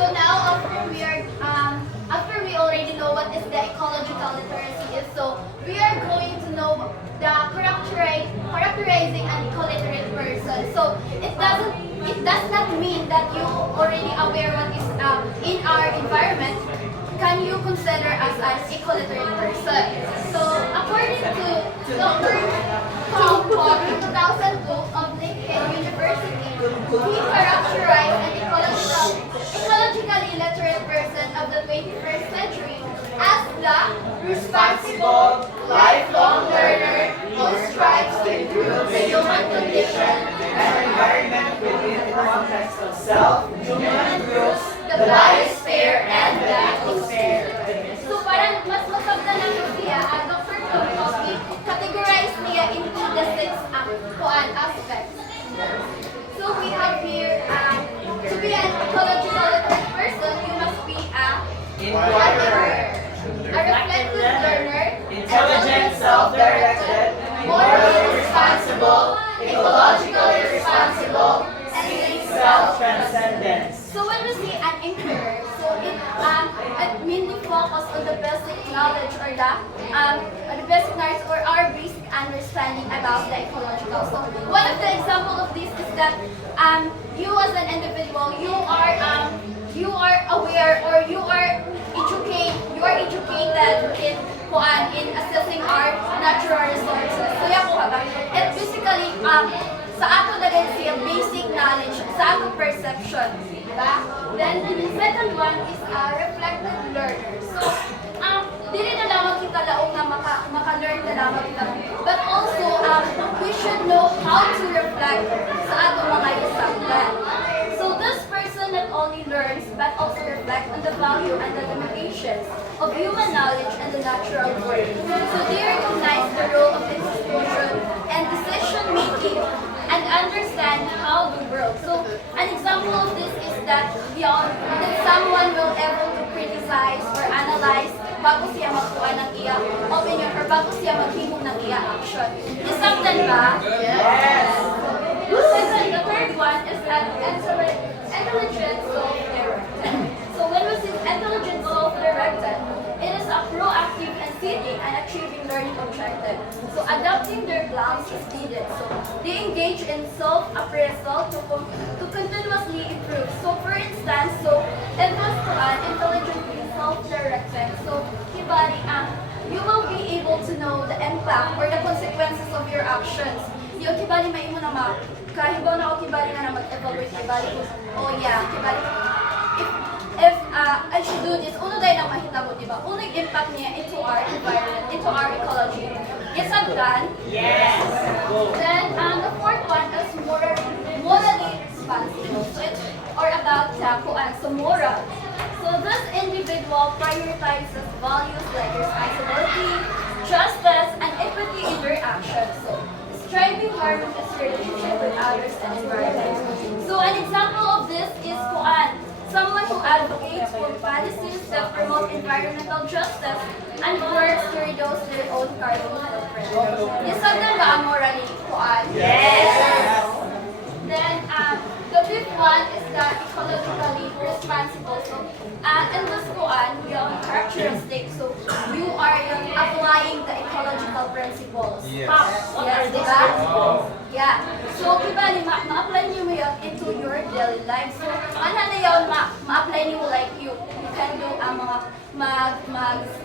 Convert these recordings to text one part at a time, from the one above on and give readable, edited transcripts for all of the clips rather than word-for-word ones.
So now after we already know what is the ecological literacy is, so we are going to know the characterizing an eco-literate person. So it does not mean that you already aware what is in our environment. Can you consider us an eco-literate person? So according to Dr. Tom Fogg in 2002 of Lincoln University, he characterized an ecologically literate person of the 21st century as the responsible, lifelong learner who strives to improve the human condition and environment within the context of self, human groups, the biosphere, and the ecosphere. So parang mas masabda lang yung siya, Dr. Tom Fogg categorized niya into the six aspects. So we have here, to be an ecological literate person, you must be a inquirer, a reflective learner, intelligent, self-directed, morally responsible, ecologically responsible, and seeks self-transcendence. So when we see an inquirer, so it mainly focus on the basic knowledge or the basic knowledge or our basic understanding about the ecological. So one of the example of this is that you as an individual, you are aware or you are educated in assessing our natural resources. So yan po ba? It basically sa ato na din siya basic knowledge sa ato perception, diba? Then the second one is reflective learner. So dili na lamang kita laong na maka-learn na lamang kita, but also we should know how to reflect sa ato mga isanglan. So this person not only learns but also reflects on the value and the limitations of human knowledge and the natural world. So they recognize the role of institution and decision making and understand how the world. So an example of this is that someone will able to criticize or analyze bago siya magkuha ng iya opinion or bago siya maghimo ng iya action. Isabtan ba? Yes! The third one is that intelligent self-directed. So when we say intelligent self-directed, it is a proactive and seeking and achieving learning objective. So adapting their plans is needed. So they engage in self-appraisal to continuously improve. So for instance, it was to an intelligently self-directed. So you will be able to know the impact or the consequences of your actions. Yung kibali may mo na kahibaw na ako kibali na mag-evaluate kibali ko, oh yeah, kibali if I should do this, uno dahil na mahitabo, diba? Uno yung impact niya into our environment, into our ecology. Yes, I've done? Yes! Then, the fourth one is morally responsible. So it's about so moral. So this individual prioritizes values like responsibility, justice, and equity in their actions. So striving harmonious relationship with others and environment. So an example of this is someone who advocates for policies that promote environmental justice and works to reduce their own carbon footprint. Isabdan ba ang morally Yes! Then the fifth one is the ecologically responsible. So in this yung characteristic, so you are applying the ecological principles. Yes. Yes, diba? Yeah. So, kibali, ma-apply niyo yun into your daily life. So, ano na yun, ma-apply niyo like you can do ang mga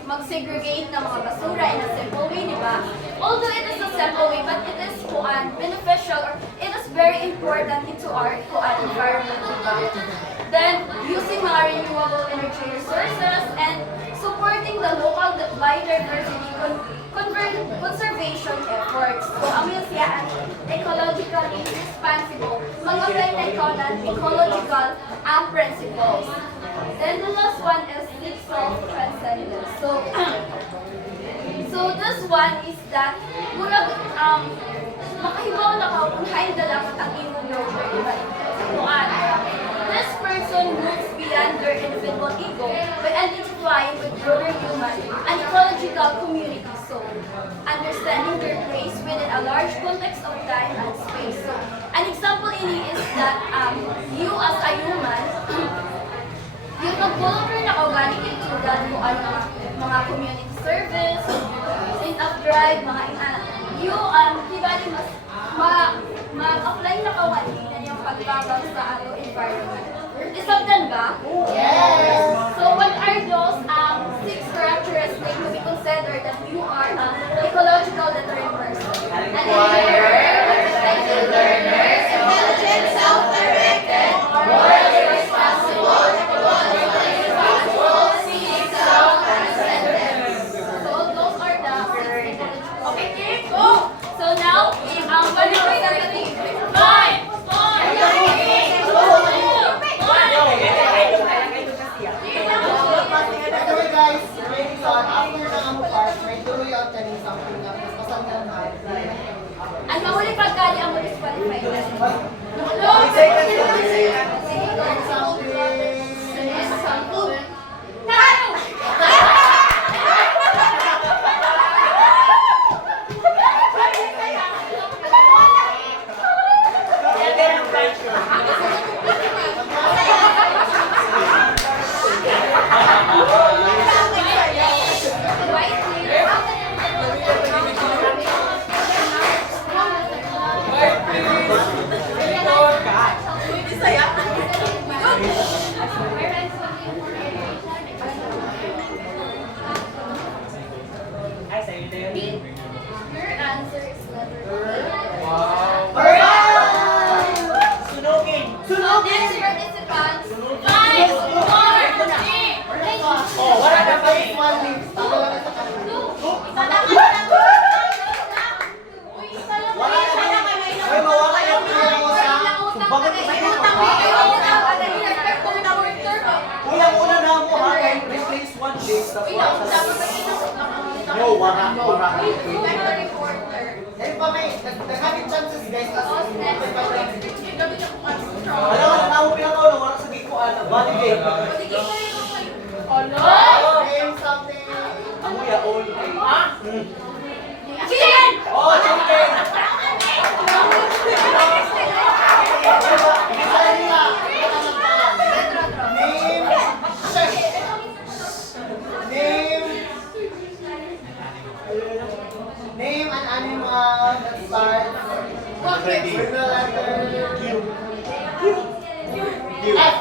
mag-segregate ng mga basura in a simple way, diba? Although it is a simple way, but it is beneficial or it is very important into our environment, diba? Then, using mga renewable energy resources and supporting the local biodiversity conservation efforts. So, ang yun siya ang ecologically responsible. Mag-apply na ikaw ng ecological principles. Then, the last one is self-transcendence. So this one is that, murag, makahibaw na ka kung hain dalang ang imong nature, diba? This person moves beyond their individual ego by identifying with broader human and ecological community. So, understanding their place within a large context of time and space. So, an example in it is that you as a human, ano, mga community service, clean up drive, mga you, di ba mag-apply na kawali na yung pagbabaw sa ato environment. Isabdan ba? Yes! So what are those 6 characteristics to be considered that you are an ecological determined person? An engineer, effective learner, intelligent, self-directed, morally responsible, ecologically responsible, seeing self-transcendent. So those are the 6 ecological. Okay, go! So now, one representative. Five, four, Anyway guys, ready on. After ng ang part, may tuloy out ka rin something na mas masang na Ang mahuli pagkali ang disqualified. Your answer is letter Sunugin! So next participants, 5, 4, 3. Wala na ba yung one leaves? Tama lang sa kanila. Wala na ba yung... Ay, mawala yung pinag-uusap. Bakit may Uy, ang una na mo ha, kaya replace one leaf. No, wala. Dahil pa may, nagkakit chances guys. Alam mo, natawo pinakaw na wala sa gikuan. Validate. Name something. Amuya, all day. Chicken! Oh, chicken! Name an animal that starts with the letter Q. F.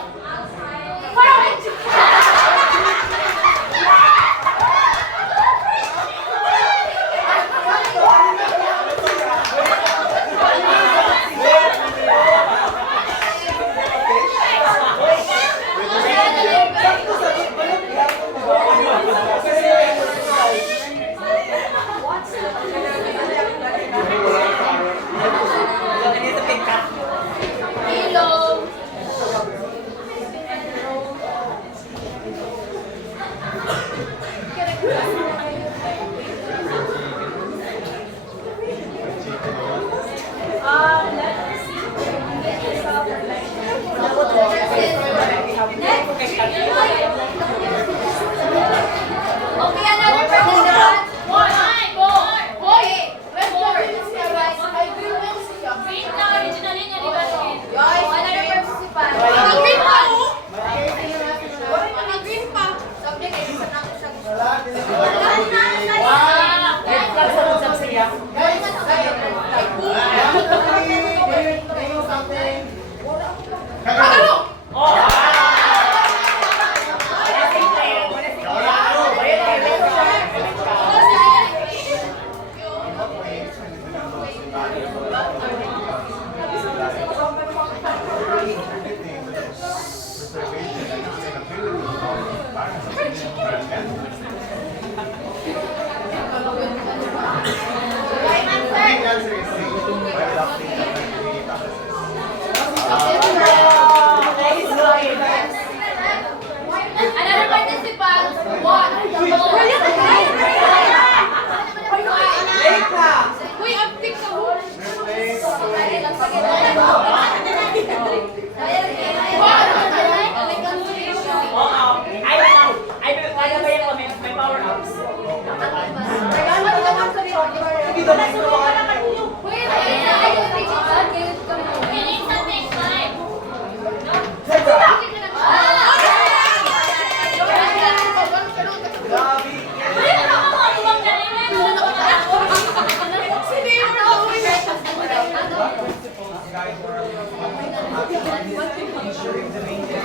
ensuring the maintenance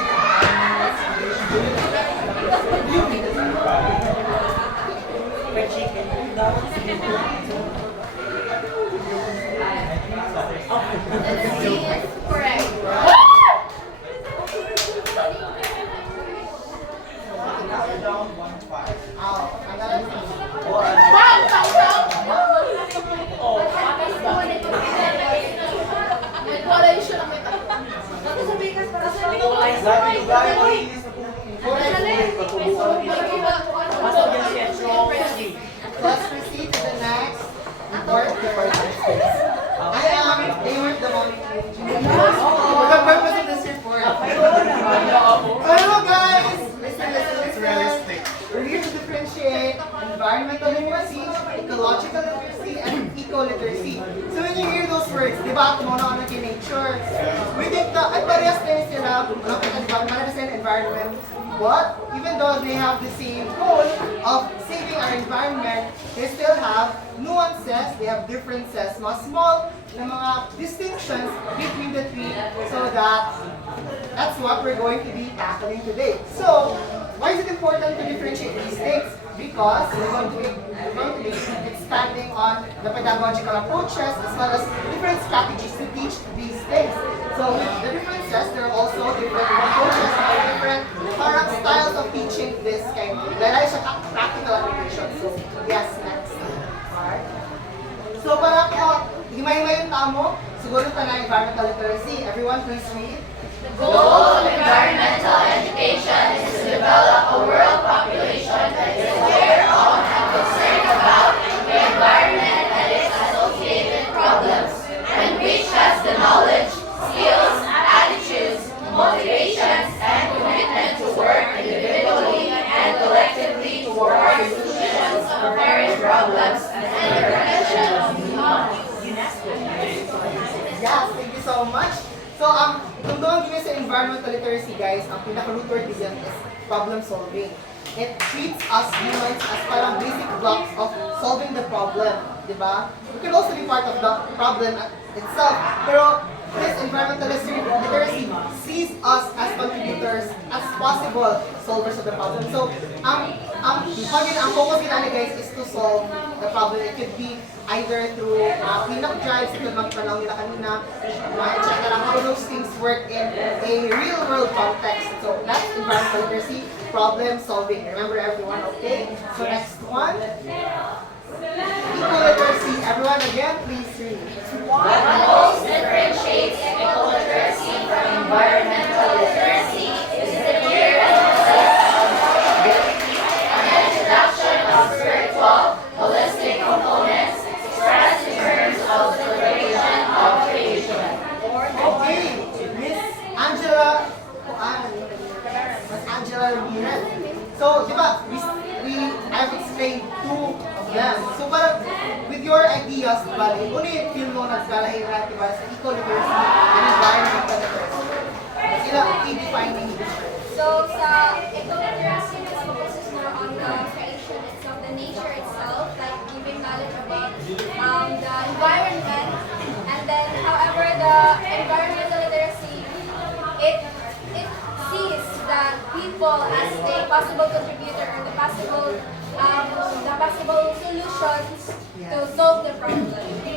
And C is correct. Let's proceed to the next report. I am David the For the purpose of this report. Hello guys! Listen. We're here to differentiate environmental literacy, ecological literacy, and eco-literacy. So when you hear those words, di ba ako muna ako nature? We think na, ay parehas tayo sila, parehas sila environment. But even though they have the same goal of saving our environment, they still have nuances, they have differences, mga small na mga distinctions between the three. So that's what we're going to be tackling today. So, why is it important to differentiate these things? Because we're going to be expanding on the pedagogical approaches as well as different strategies to teach these things. So with the differences, there are also different approaches or different parang styles of teaching this kind of dahil sa practical application. So yes, next. Alright. So parang himay-himay yung tamo, siguro ito na environmental literacy. Everyone please read. The goal of environmental education is to develop a world population that is aware of and concerned about the environment and its associated problems, and which has the knowledge, skills, attitudes, motivations, and commitment to work individually and collectively towards solutions of various problems and the prevention of harm. Yes, thank you so much. So, kung doon din sa environmental literacy, guys, ang pinaka-root word diyan is problem solving. It treats us humans as parang basic blocks of solving the problem, di ba? We can also be part of the problem itself, pero this environmental literacy sees us as contributors, as possible solvers of the problem. So, ang focus nila guys is to solve the problem. It could be either through cleanup drives, ito magtanong nila kanina, check na lang how those things work in a real-world context. So that's environmental literacy, problem solving. Remember everyone, okay? So next one, eco-literacy. Everyone again, please read. What most differentiates eco-literacy from environmental literacy is the clear emphasis on an introduction of spiritual, holistic components expressed in terms of celebration of creation. Okay, Miss Angela Ramirez. So, di ba, I've explained two of them. So, parang, with your ideas, bali, una yung feel mo nagkalahiran, di ba, sa eco-literacy and environmental literacy. Sila, i-defining difference. So, sa eco-literacy, it focuses more on the creation itself, the nature itself, like giving knowledge about the environment. And then, however, the environmental literacy, it sees the people as a possible contributor or the possible solutions to solve the problem.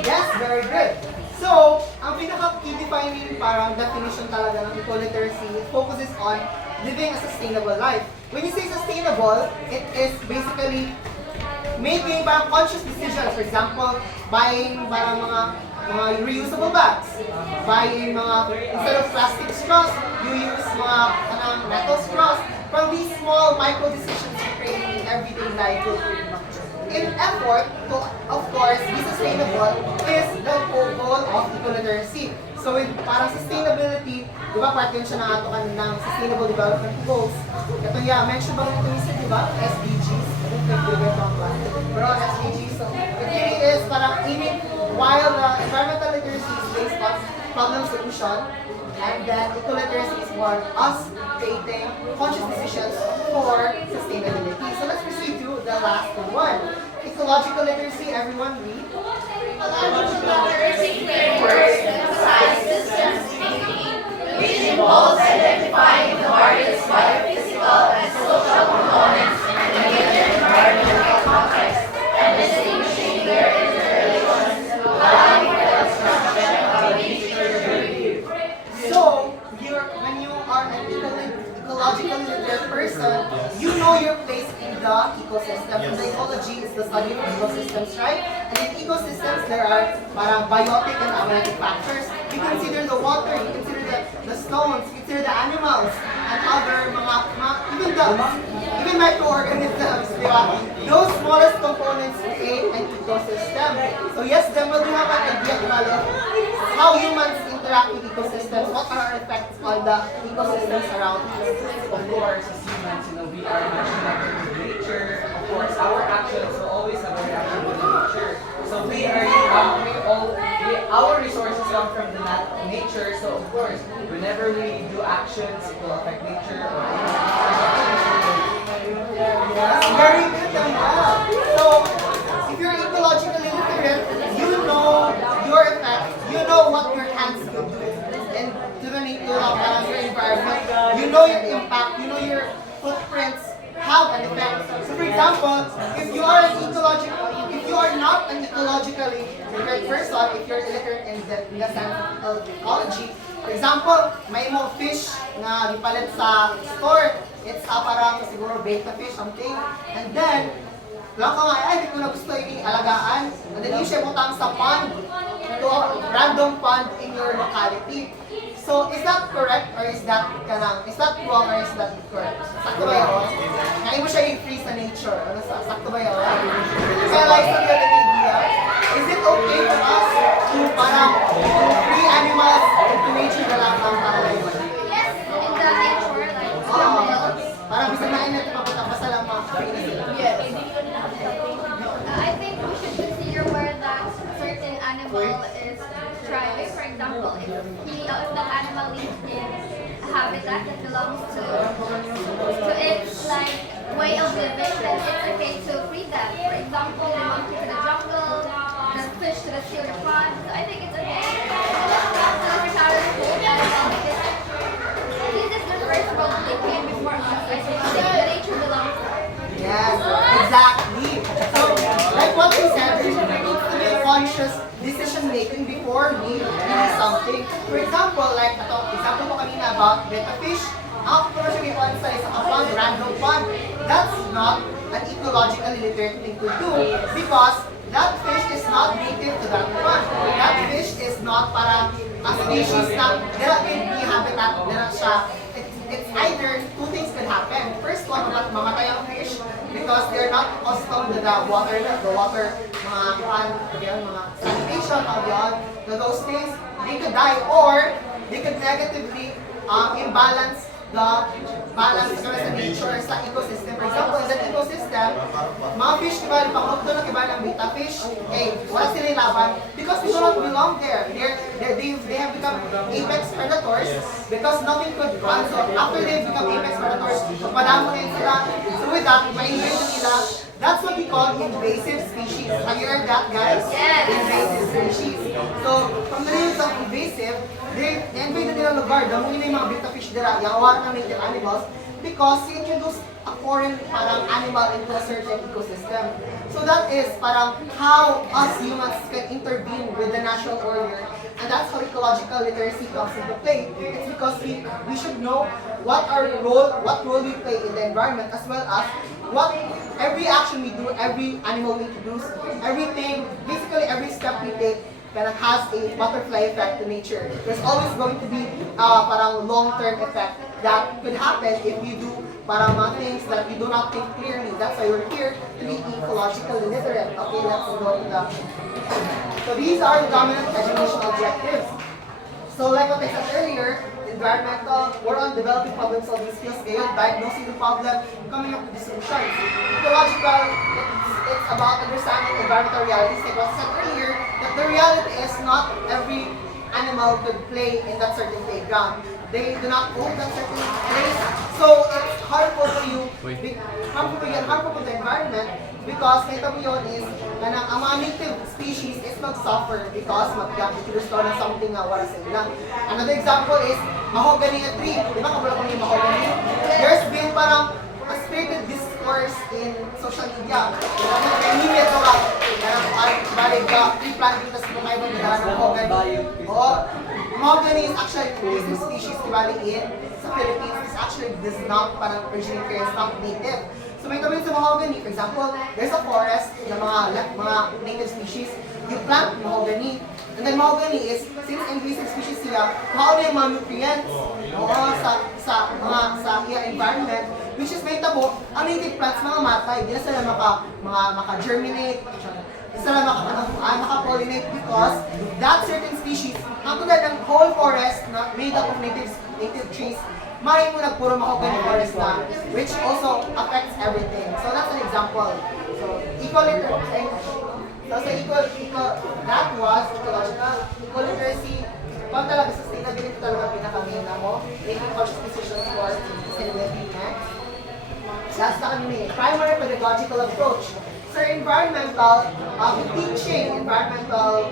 Yes, very good. So, ang pinaka-key defining parang definition talaga ng eco-literacy focuses on living a sustainable life. When you say sustainable, it is basically making parang conscious decisions. For example, buying parang mga reusable bags. Buying instead of plastic straws, you use mga metal straws. From these small micro decisions you create in everyday life in effort to, of course, be sustainable is the goal of eco-literacy. So with parang sustainability, di ba part yun siya ng ato ng Sustainable Development Goals. Ito mention ba ito isa, di ba? SDGs. Pero SDGs, so it really is parang aiming while the environmental literacy is based on problem solution, and then eco-literacy is more us creating conscious decisions for sustainability. So let's proceed to the last one. Ecological literacy, everyone read. Ecological literacy frameworks emphasize systems thinking, which involves identifying the various biophysical and social components in a given environmental context and distinguishing their interrelations, allowing for the construction of nature review. So, when you are an ecologically literate person, you know your place in the ecosystem. And the ecology is the study of ecosystems, right? And in ecosystems, there are parang biotic and abiotic factors. You consider the water, you consider the stones, you consider the animals, and other even microorganisms, di ba? Those smallest components create an ecosystem. So yes, then we have an idea about how humans interact with ecosystems, what are our effects on the ecosystems around us. Of course, as humans, we are much connected with nature. Of course, our actions will always have a reaction with nature. So our resources come from the nature. So of course, whenever we do actions, it will affect nature. Yes, very good naman. So, if you're ecologically literate, you know your effect, you know what your hands could do and to the nature of your environment. You know your impact, you know your footprints have an effect. So for example, if you are not an ecologically literate person, if you're illiterate in the sense of ecology, for example, may mo fish na gipalit sa store, it's parang siguro beta fish, something, and then lang ka nga, ay, di ko na gusto yung alagaan, and then you siya butang sa pond, to a random pond in your locality. So, is that correct or is that wrong or is that correct? Sakto ba yun? Ngayon mo siya i-free sa nature. Ano sakto ba yun? Kaya like, so you have an idea. Is it okay for us to parang free animals into nature na lang ang parang Yes, in the nature, like, parang bisa na init papunta pa sa lang mga free na sila. yes. I think we should consider where that certain animal is thriving. For example, if the animal lives in a habitat that belongs to its like way of living, then it's okay to free them. For example, the monkey to the jungle, the fish to the sea or the pond. So I think it's okay. So for cool animal, because this is the first world they came before us. I think the nature belongs to us. Yes, exactly. So, like what we said, there needs to be a conscious decision making before we do something. For example, like example mo kanina about betta fish, ang commercial one sa isang pond, random pond, that's not an ecologically literate thing to do because that fish is not native to that pond. That fish is not para a species na dira can be habitat, dira siya. It's either two things could happen. First one, mamatay ang fish because they're not accustomed to the water, mga sanitation, those things, they could die or they could negatively imbalance the balance sa nature, sa ecosystem. For example, in that ecosystem, mga fish, diba, pangmukto na kiba ng beta fish, wala sila laban because they do not belong there. They have become apex predators because nothing could run. So after they become apex predators, padamo na yun sila. So with that, ma-invade nila. That's what we call invasive species. Have you heard that, guys? Yes. Invasive species. So, from the name of invasive, they invade nila lugar. Damo nila yung mga beta fish dira, yung awar ng native animals, because they introduce a foreign parang animal into a certain ecosystem. So that is parang how us humans can intervene with the natural order. And that's how ecological literacy comes into play. It's because we should know what role we play in the environment, as well as what every action we do, every animal we introduce, everything, basically every step we take that has a butterfly effect to nature. There's always going to be parang long-term effect that could happen if you do parang mga things that you do not think clearly. That's why we're here to be ecologically literate. Okay, let's go to the... So these are the dominant educational objectives. So like what I said earlier, environmental, we're on developing problem-solving skills, diagnosing the problem, coming up with the solutions. Ecological, it's about understanding environmental realities. Like what I said earlier, that the reality is not every animal could play in that certain playground. They do not own that certain place. So it's harmful to you, harmful to the environment, because kita mo yun is, kanang ang mga native species is mag-suffer because mag-restore na something na wala sa ilang. Another example is, mahogany a tree. Di ba kabula ko yung mahogany? There's been parang a spirited discourse in social media. May media to ka. Parang balik ka, tree planting, tapos kung kayo magdala ng mahogany. Oo. Mahogany is actually a species bali in sa Philippines. Is actually does not parang originally is not native. So may tabi sa mahogany, for example, there's a forest ng mga native species. You plant mahogany. And then mahogany is, since invasive species siya, mahogany yung mga nutrients sa environment, which is may tabo, ang native plants mga matay, hindi na sila maka-germinate, hindi sila maka-pollinate because that certain species, ang tulad ng whole forest na made up of native trees, may mo nagpuro mahogany forest na, which also affects everything. So that's an example. So, so sa that was ecological, eco-literacy, pag talaga sustainability talaga pinaka-main mo, making conscious decisions for sustainability next. Last na kami, primary pedagogical approach. So environmental, teaching environmental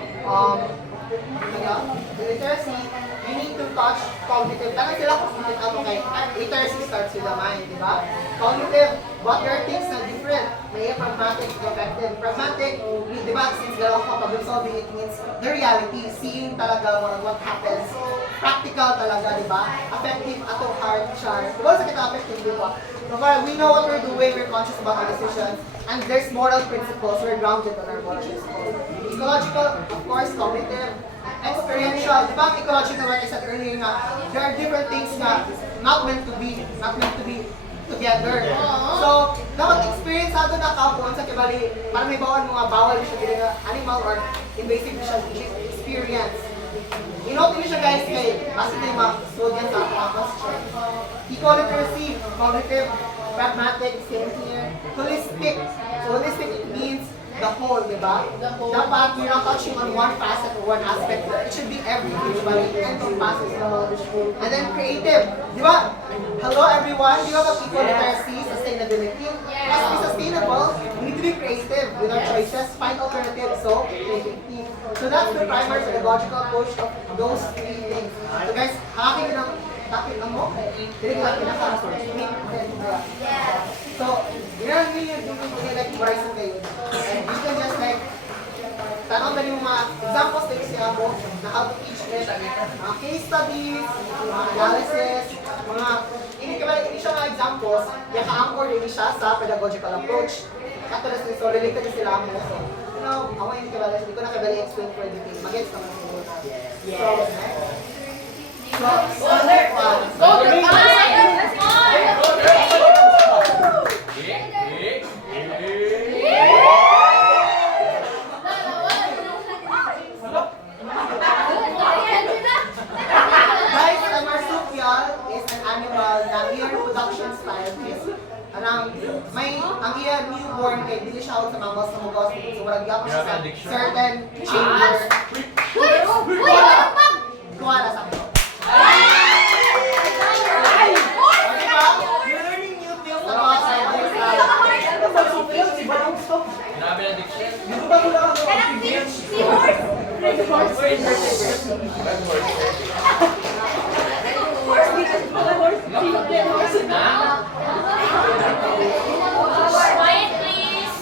literacy, you need to touch cognitive. Tangan sila kung literacy starts with the mind, di ba? Cognitive, what your things na different. May pragmatic, effective. Pragmatic, di ba, since galaw ko problem solving, it means the reality, seeing talaga what happens. Practical talaga, di ba? Effective, ato heart, char. Di ba sa kita effective, di ba? So we know what we're doing, we're conscious about our decisions, and there's moral principles, we're grounded on our moral principles. Ecological, of course, cognitive, experiential. Di ba, ecological, like I said earlier nga, there are different things nga not meant to be together. So, dapat experience ato na kapon sa kibali, para may bawal siya dili nga animal or invasive siya experience. Inote niyo siya guys kay basta tayo mag-student sa campus. Eco-literacy, cognitive, pragmatic, same here. Holistic. So holistic it means the whole, di ba? Dapat you're not touching on one facet or one aspect. It should be everything, di ba? It encompasses the whole. And then creative, di ba? Hello everyone, you have a eco-literacy, sustainability. Yes. To be sustainable, we need to be creative with our choices, find alternatives, so creativity. So that's the primary pedagogical approach of those three things. So guys, haking ng topic ng mo, hindi ko lang So, yun yung like memorize kayo. And you can just like, tanong na yung mga examples na siya mo na how to teach it, mga case studies, mga analysis, mga, hindi siya mga examples, yung ka-anchor din siya sa pedagogical approach. Katulad so related na sila mo. So, you know, ako hindi ko na kabali explain for everything. Mag-gets naman siguro. So, next. Ang iya newborn kay dili siya sa mammals na mugos so wala gyapon siya sa certain chamber. Kuha na sa ko. You're learning new things about science. Grabe na diction. Quiet, please.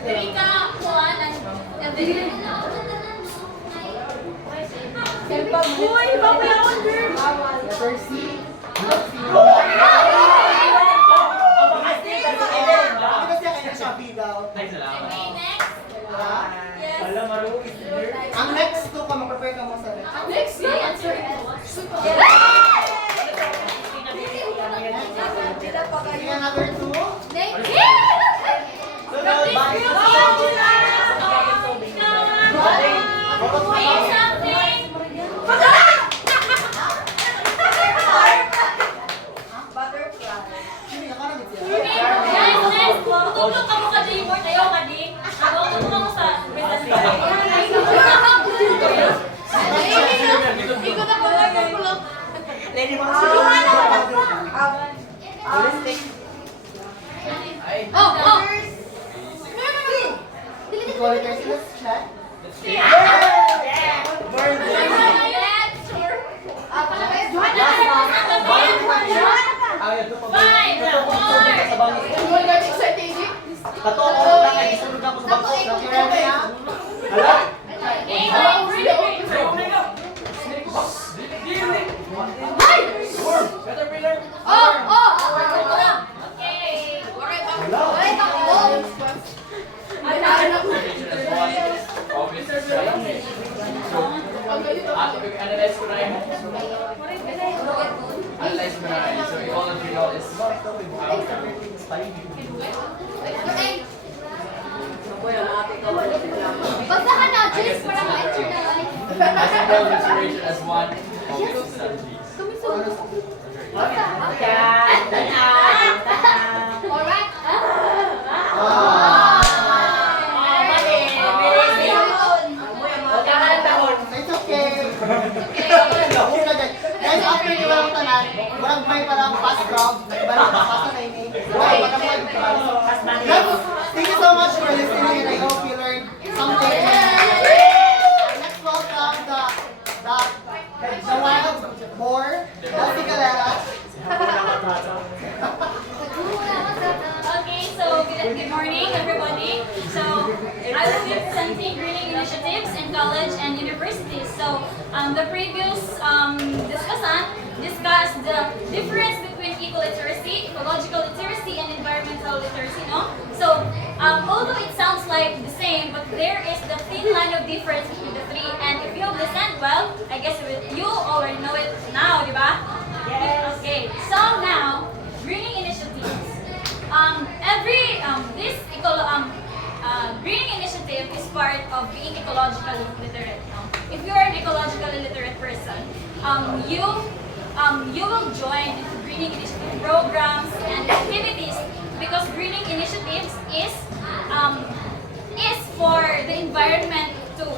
Erika, Juan, and Evelyn. Uy, mamaya ako, girl. Percy. Ay, salamat. Okay, next. Yes. Ang next to ka, mag-prepare ka mo sa next. Next, answer. Sige, another two. Next. Wait, something. Guys, next. Tutulog ka mo ka, J-Board. Ayaw ka, di. Tutulog mo sa Ikaw na pala tutulog. Oh, equal literacy. Let's check. Tato ko lang kay gisulod ako sa bangko. Ready na? Hala. Analyze ko na yun. Analyze ko na yun. So, ecological is Basahan na, Jess, para ma-internalize. Classical consideration as one of its strategies. Alright? It's okay. Guys, after nyo walang tanan, walang may parang fast round, balik na fast na ini. Thank you so much for listening and I hope you learned something. Let's welcome the wild boar, Elsie Calera. Okay, so good morning, everybody. So I will be presenting greening initiatives in college and universities. So the previous discussant discussed the difference between eco-literacy, ecological literacy, and environmental literacy. No. So although it sounds like the same, but there is the thin line of difference between the three. And if you have listened well, I guess you already know it now, diba? Yes. Okay. So now greening initiatives. Greening initiative is part of being ecologically literate. No? If you are an ecologically literate person, you will join into greening initiative programs and activities because greening initiatives is for the environment to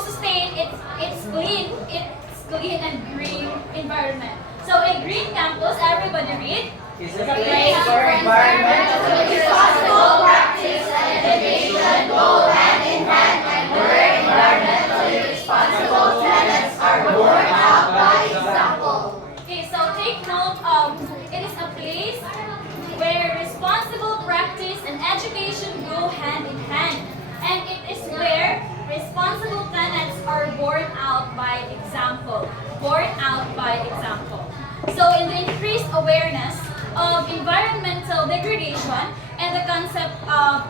sustain its clean and green environment. So a green campus, everybody read. Is a place where environmentally Responsible practice and education go hand in hand, and where environmentally responsible tenets are borne out by example. Okay, so take note of it is a place where responsible practice and education go hand in hand, and it is where responsible tenets are borne out by example. Borne out by example. So in the increased awareness of environmental degradation and the concept of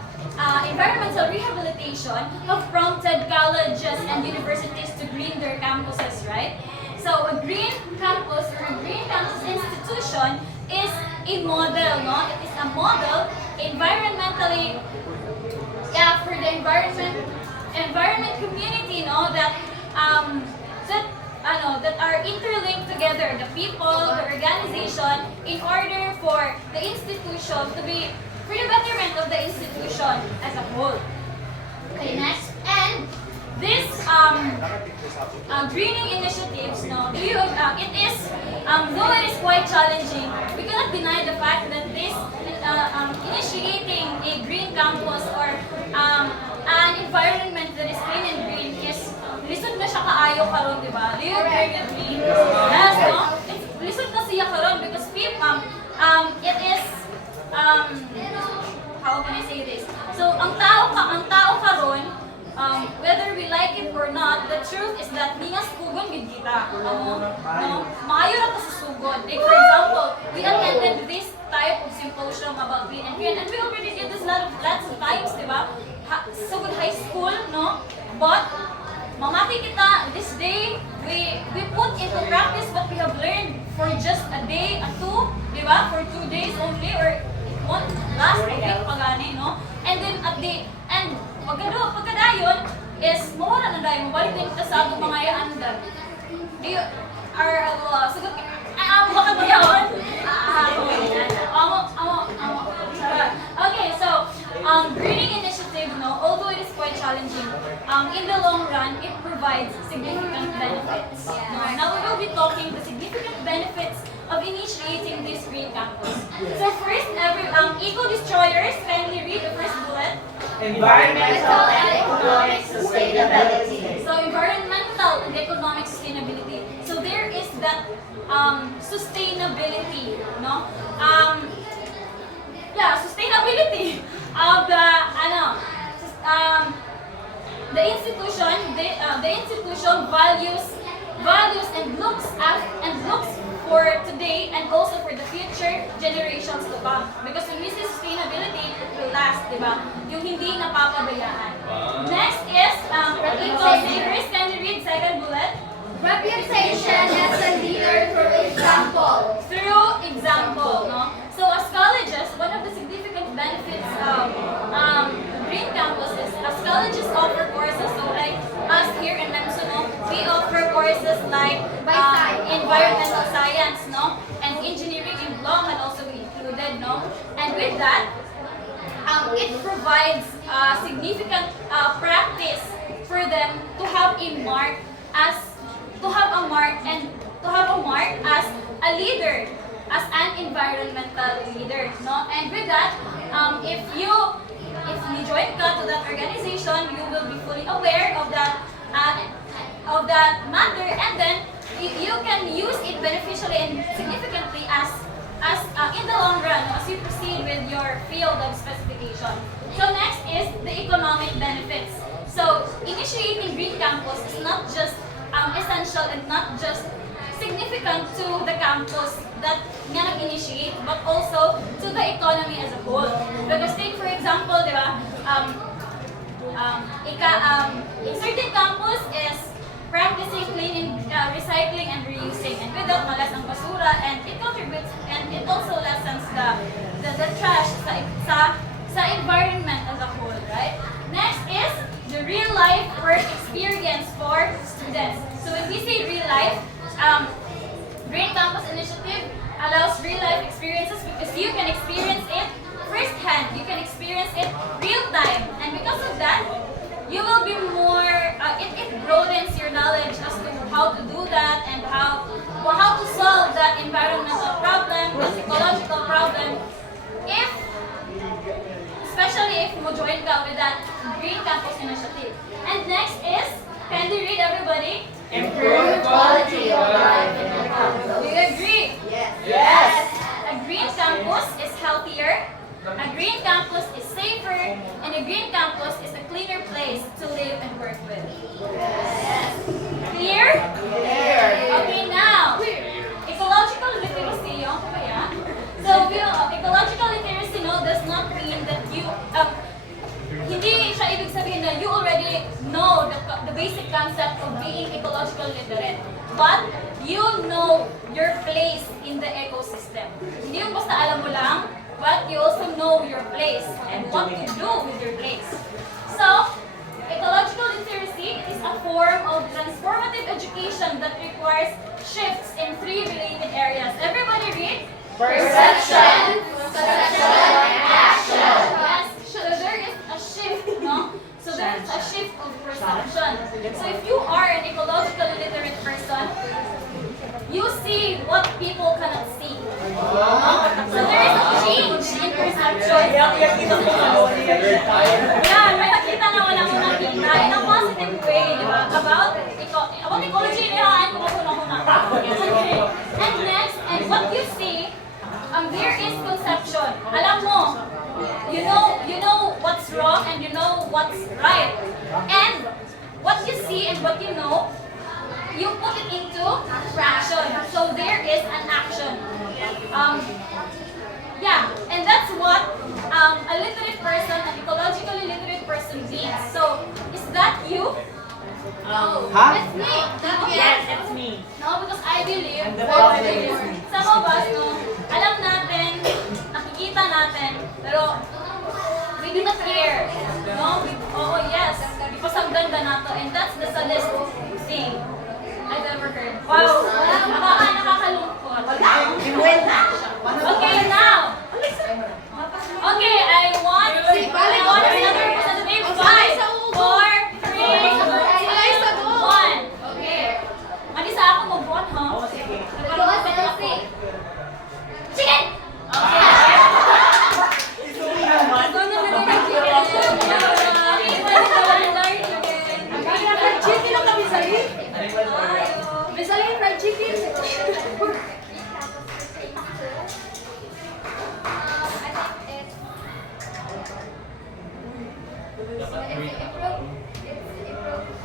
environmental rehabilitation have prompted colleges and universities to green their campuses, right? So a green campus or a green campus institution is a model, no? It is a model environmentally, for the environment community, no? That are interlinked together, the people, the organization, in order for the institution to be, for the betterment of the institution as a whole. Okay, next. And this greening initiatives, no, it is, though it is quite challenging, we cannot deny the fact that this initiating a green campus or an environment that is clean and green is lisod na siya kaayo karon, di ba? Do you agree with me? Yes, no? Lisod na siya karon because people, it is, how can I say this? So, ang tao karon, whether we like it or not, the truth is that niya sugon gid kita. No? Maayo ra ta sa sugod. Like for example, we attended this type of symposium about green and green, and we already did this lots of times, di ba? Sugod high school, no? But mamati kita, this day, we put into practice what we have learned for just a day, two, di ba? For 2 days only, or one last week pagani, no? And then pagkadayon is mawala na dayon, mabalik din kita sa atong mga yaandan. Sagot, baka ba yun? Okay, so, greening initiative, no, although it is quite challenging, in the long run, it provides significant benefits. No? Now we will be talking the significant benefits of initiating this green campus. So first, eco-destroyers, kindly read the first bullet. Environmental and economic sustainability. So environmental and economic sustainability. So there is that sustainability, no? Sustainability of the institution values and looks for today and also for the future generations to come. Because when we say sustainability, it will last, di ba? Yung hindi napapabayaan. Next is Chris, can you read second bullet? Reputation as a leader through example. Through example, no? So as colleges, one of the significant benefits of Green Campus is as colleges offer courses, so like us here in Memsuno, we offer courses like environmental science, no? And engineering and law can also be included, no? And with that, it provides significant practice for them to have a mark as a leader, as an environmental leader, no? And with that, if you join ka to that organization, you will be fully aware of that matter, and then you can use it beneficially and significantly as in the long run as you proceed with your field of specification. So next is the economic benefits. So initiating Green Campus is not just essential and not just significant to the campus that nga nag-initiate, but also to the economy as a whole. Because take for example, di ba, in certain campus is practicing cleaning, recycling and reusing, and with that malas ang basura, and it contributes and it also lessens the trash sa environment as a whole, right? Next is the real life work experience for students. So when we say real life, Green Campus Initiative allows real life experiences because you can experience it firsthand. You can experience it real time, and because of that, you will be more. It broadens your knowledge as to how to do that and how to solve that environmental problem, that ecological problem. Especially if mo join ka with that Green Campus Initiative. And next is, can you read everybody? Improve quality of life in the campus. Do you agree? Yes. A green campus is healthier, a green campus is safer, and a green campus is a cleaner place to live and work with. Yes. Clear? Okay, now, ecological literacy, okay ba yan? So, ecological literacy, no, does not mean that you, hindi siya ibig sabihin na you already know the basic concept of being ecological literate. But you know your place in the ecosystem. Hindi yung basta alam mo lang, but you also know your place and what to do with your place. So, ecological literacy is a form of transformative education that requires shifts in 3 related areas. Everybody read? Perception, and action. Yes, so there is a shift, no? So there is a shift of perception. So if you are an ecologically literate person, you see what people cannot see. So there is a change in perception. Yeah, may nakita na wala ko nakita in a positive way, di ba? About ecology, nilaan ko na. Okay. And next, and what you see, there is conception. Alam mo, you know what's wrong and you know what's right. And what you see and what you know, you put it into action. So there is an action. And that's what a literate person, an ecologically literate person means. So, is that you? No. It's me. Yes, it's me. No, because I believe And the that Father there is is me. some of us, no, alam natin, nakikita natin, pero we do not care. No? Yes. Ipasagdan ba nato? And that's the saddest thing I've ever heard. Wow. Nakakalungkot. Okay, now. Okay, I want another representative. 5, 4, 3, 2, 1. Okay. Manisa ako mag-vote, ha? Chicken! Okay.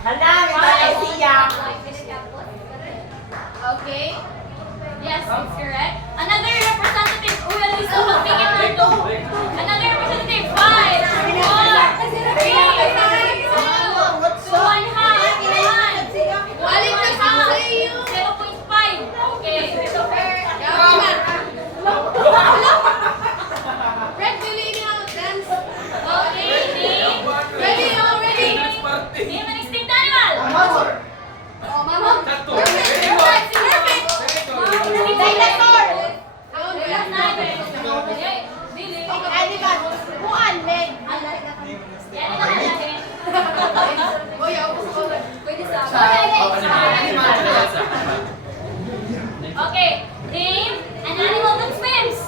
Hala, may siya. Okay. Yes, it's correct. Another representative. Uy, Alisa, magbigay ng ito. Another representative. 5, 4, 3, 2, 1 half. 1. Balik na sa sa'yo. 0.5. Okay. Red, pili niya ang dance. Okay, name. Ready, all ready. Name an extinct animal. Oh, mama. Sakto. Perfect. Very good. Perfect. Dinosaur. Dinosaur. Okay. Dili. Animal. Buwan, leg. Yan ang nakalagay. Uy, ako sa color. Pwede sa ako. Okay. Name an animal that swims.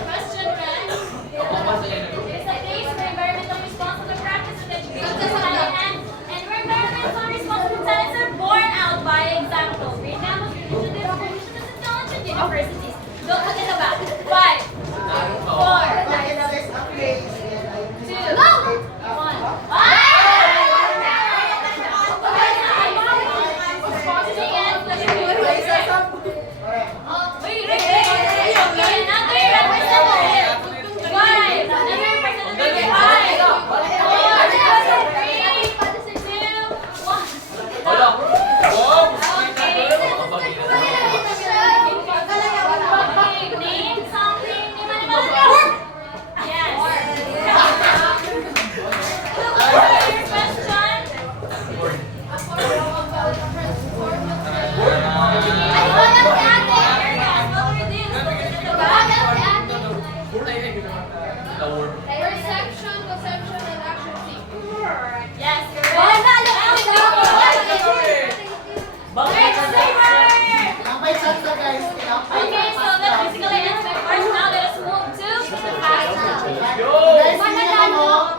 Question 10. It is a place where environmental responsible practice and education is hand in hand, and where environmental responsible talents are born out by example. For example, institutions and technology and universities. Don't forget about 5, 4, 2, 1. Perception, conception, and action sequence. Yes, correct. May chance na guys. Okay, so that's basically it. First, now let us move to the fast round. Guys, hindi na ano.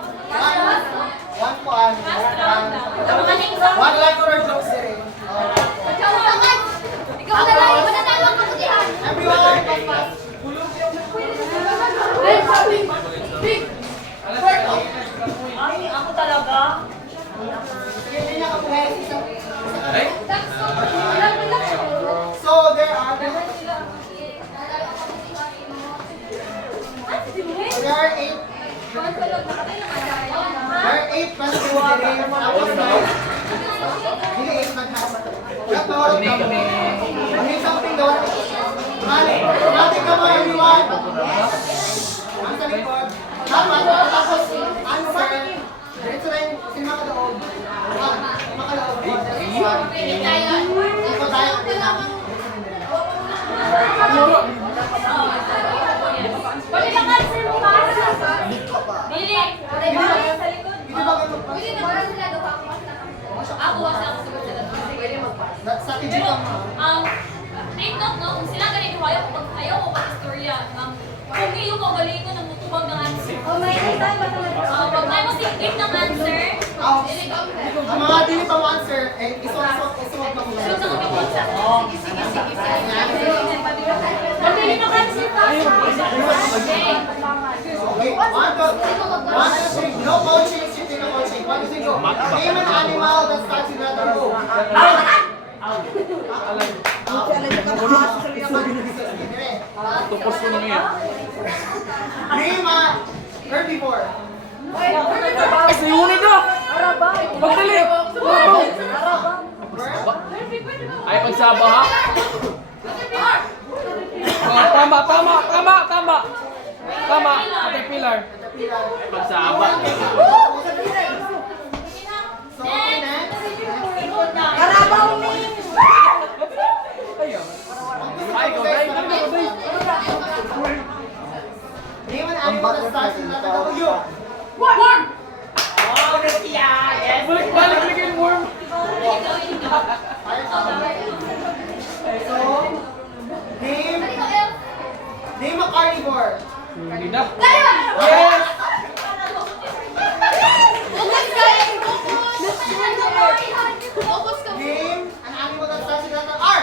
One po ano. Fast round now. The running One like or jokes din. Ikaw na lang. Ikaw na lang. Mananalo ang kabutihan. Everyone, come fast. Big. Ay, ako talaga. Hindi niya ka-press. Relax. So there are eight. There are 8 questions today. Hindi 8 mag-half. Gato, kami something doon. Mati ka mo, everyone. Ang sa likod. Dapat, tapos answer. Diretso na yung simakalaog. Simakalaog. Ito tayo. Pwede lang answer mo ba? Dili. Hindi ba ganun pa? Ako kasi ako sagot sila. Sa TG ka mo. Take note, no? Kung sila ganito, ayaw ko pag-istorya. Kung iyo ko galing ko ng mutubag ng answer. Pag tayo mo sikip ng answer, Ang mga dili pa mo answer, isuwag na mo. shoot ang kapag sa Madali na kasi tayo. Okay. Okay, 1, 2, 3. No coaching, shifting no coaching. 1, 2, 3, go. Name an animal that starts with letter O. Tupos ko na yan. Name a herbivore. Ay, sayunin na! Magdali! Ay, pagsaba ha? Oh, tama! Tama, Ate Pilar. Pagsaba. So, okay, next. Karabaw ni. Ay, go, Day. Name an animal that starts with letter W. Worm. Oh, nasiya. Yes. Balik yung worm. So, name a carnivore. Hindi na. Yes! Name an animal that starts with letter R.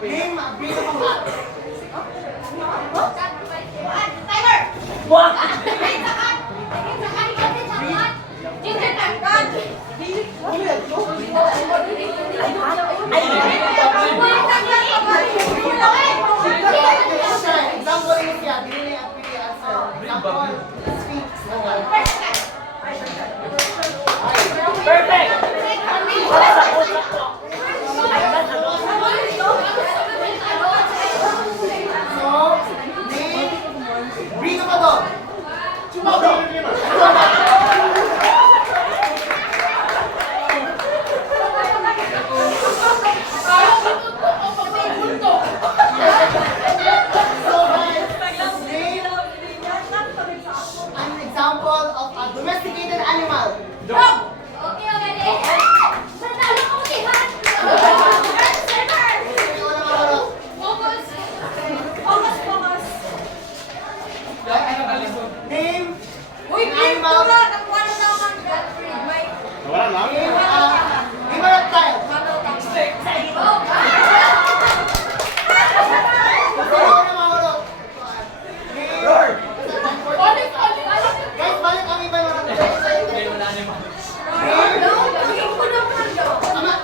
Name a breed of a cat. Tiger! Wag! Ginger cat! Example is yan. Dili ang pili answer. Example, sphinx. Perfect! So, name breed of a dog. So guys, name an example of a domesticated animal. Okay, okay. Nanalo ko si Han! Server! Okay, wala ka wala. Focus! Focus, focus! Name Uy, an animal. nakuha na daw ng Godfrey. May Name a reptile. Oh, Wala na mahulog. Name. Guys, balik kami ba yung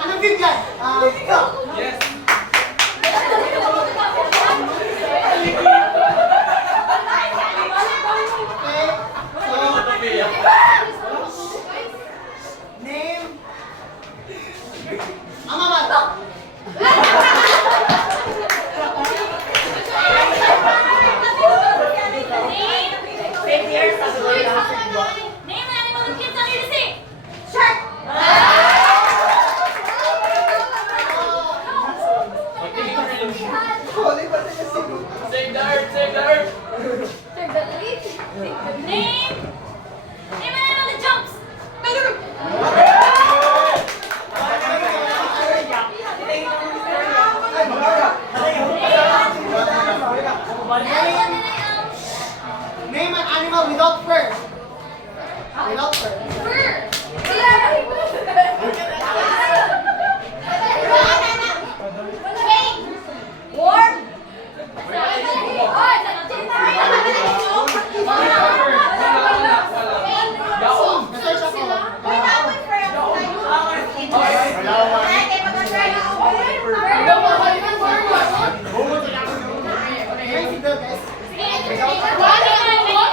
anong bigyan? Yes. Okay. So, name. Amamal. Name an animal with kids under the sea. Shark! Save the earth, save the earth. Name an animal that jumps. Name an animal without fur. Without fur. Guys, ito guys. Name a tiny animal.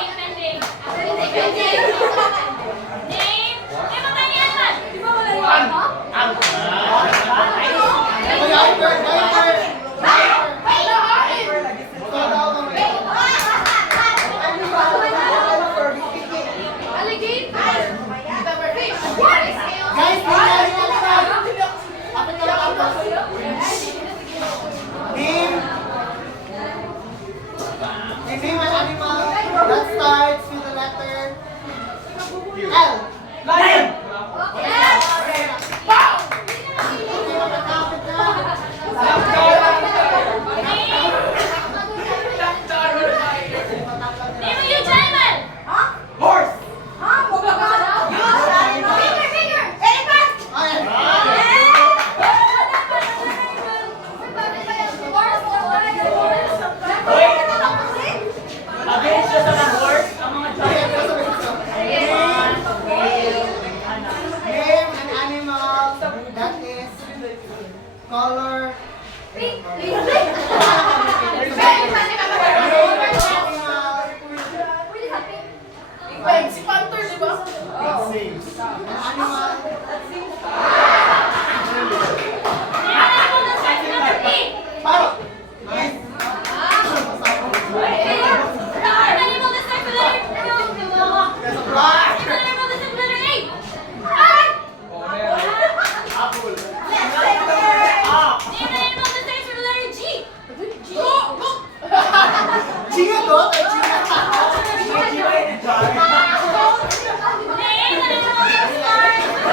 Name an animal that starts with the letter L. Lion! Okay, magkakapit na. Name a huge animal. Horse! Okay. Against siya sa mga horse, ang mga giant. Name an animal that is color. Si Panther, di ba? An animal. Name an animal that starts with letter P. Parrot. Nice. Name an animal that starts with letter Q. There's a fly. Name an animal that starts with letter A. Apple. Name an animal that starts with the letter G. Chinga to? Ay, chinga. Name an animal that starts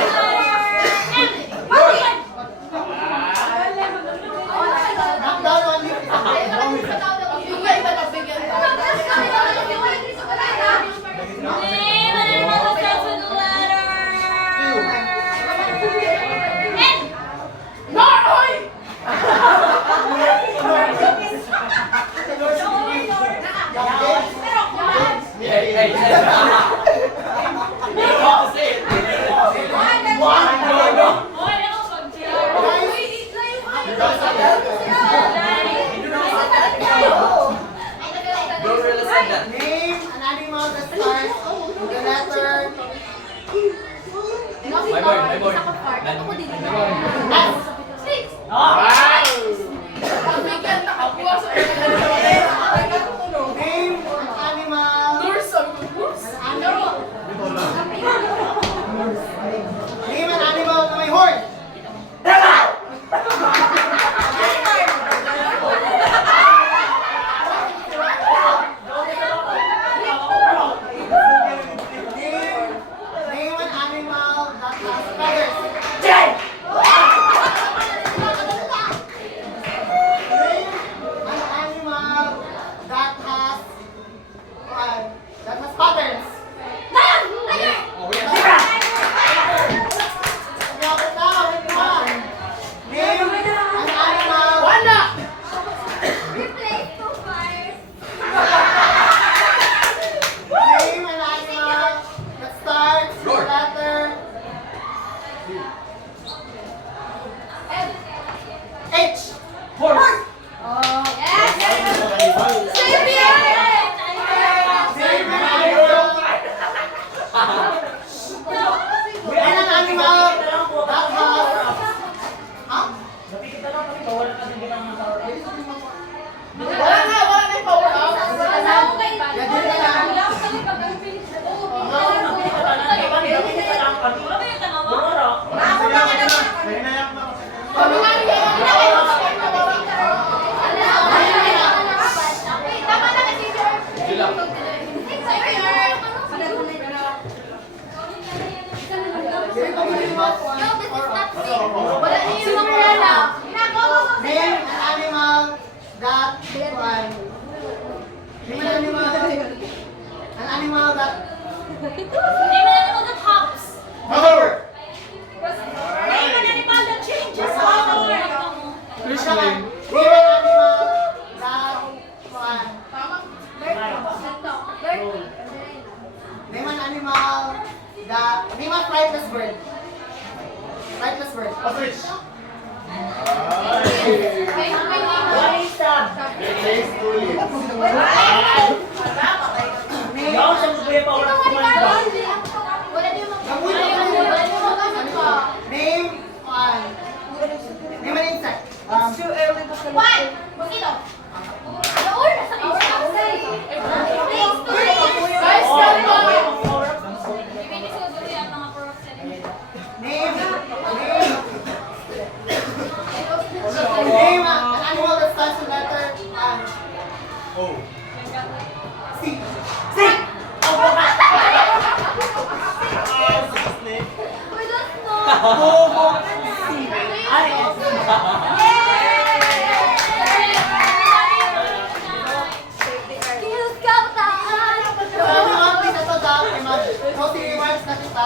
Isa ko part. Ako din. Six. Bigyan nakakuha sa Name an animal. Name an animal na may horn. Name an animal that has feathers. Name an animal that has patterns. Yapit na, wait na. Name an animal. Replace two fires. Name an animal that starts with the letter H. Horse. Yes. Same here. Name an animal. Name an animal that has. Huh? Wala na yung power up. Name an animal that hops. Power. Name an animal that changes color. Name an animal that name an animal that name a flightless bird. Flightless bird. Name an insect. What? Mosquito. Naur, nasa Name an animal that starts with letter C. We don't know. Kills kabataan. Please ito daw. Closing remarks na kita.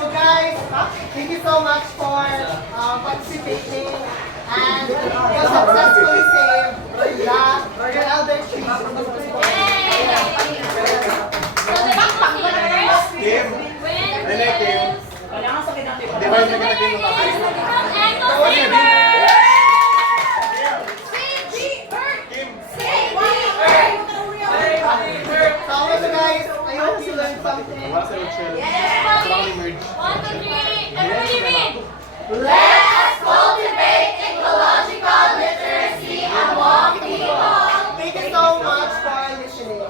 So guys, thank you so much for participating and you successfully saved the elder tree. Kailangan sakit natin. So also guys, I hope you learned something. Let us cultivate ecological literacy among people. Thank you so much for listening.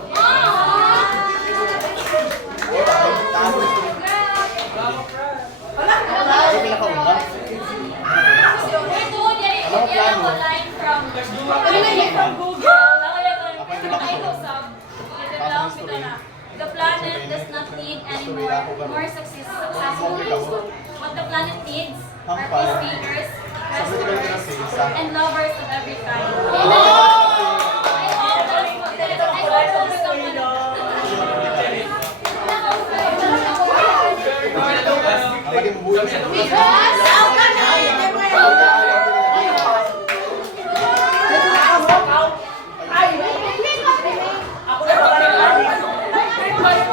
The planet does not need any more successful tools. What the planet needs are peace makers, rescuers, and lovers of every kind. I hope those Because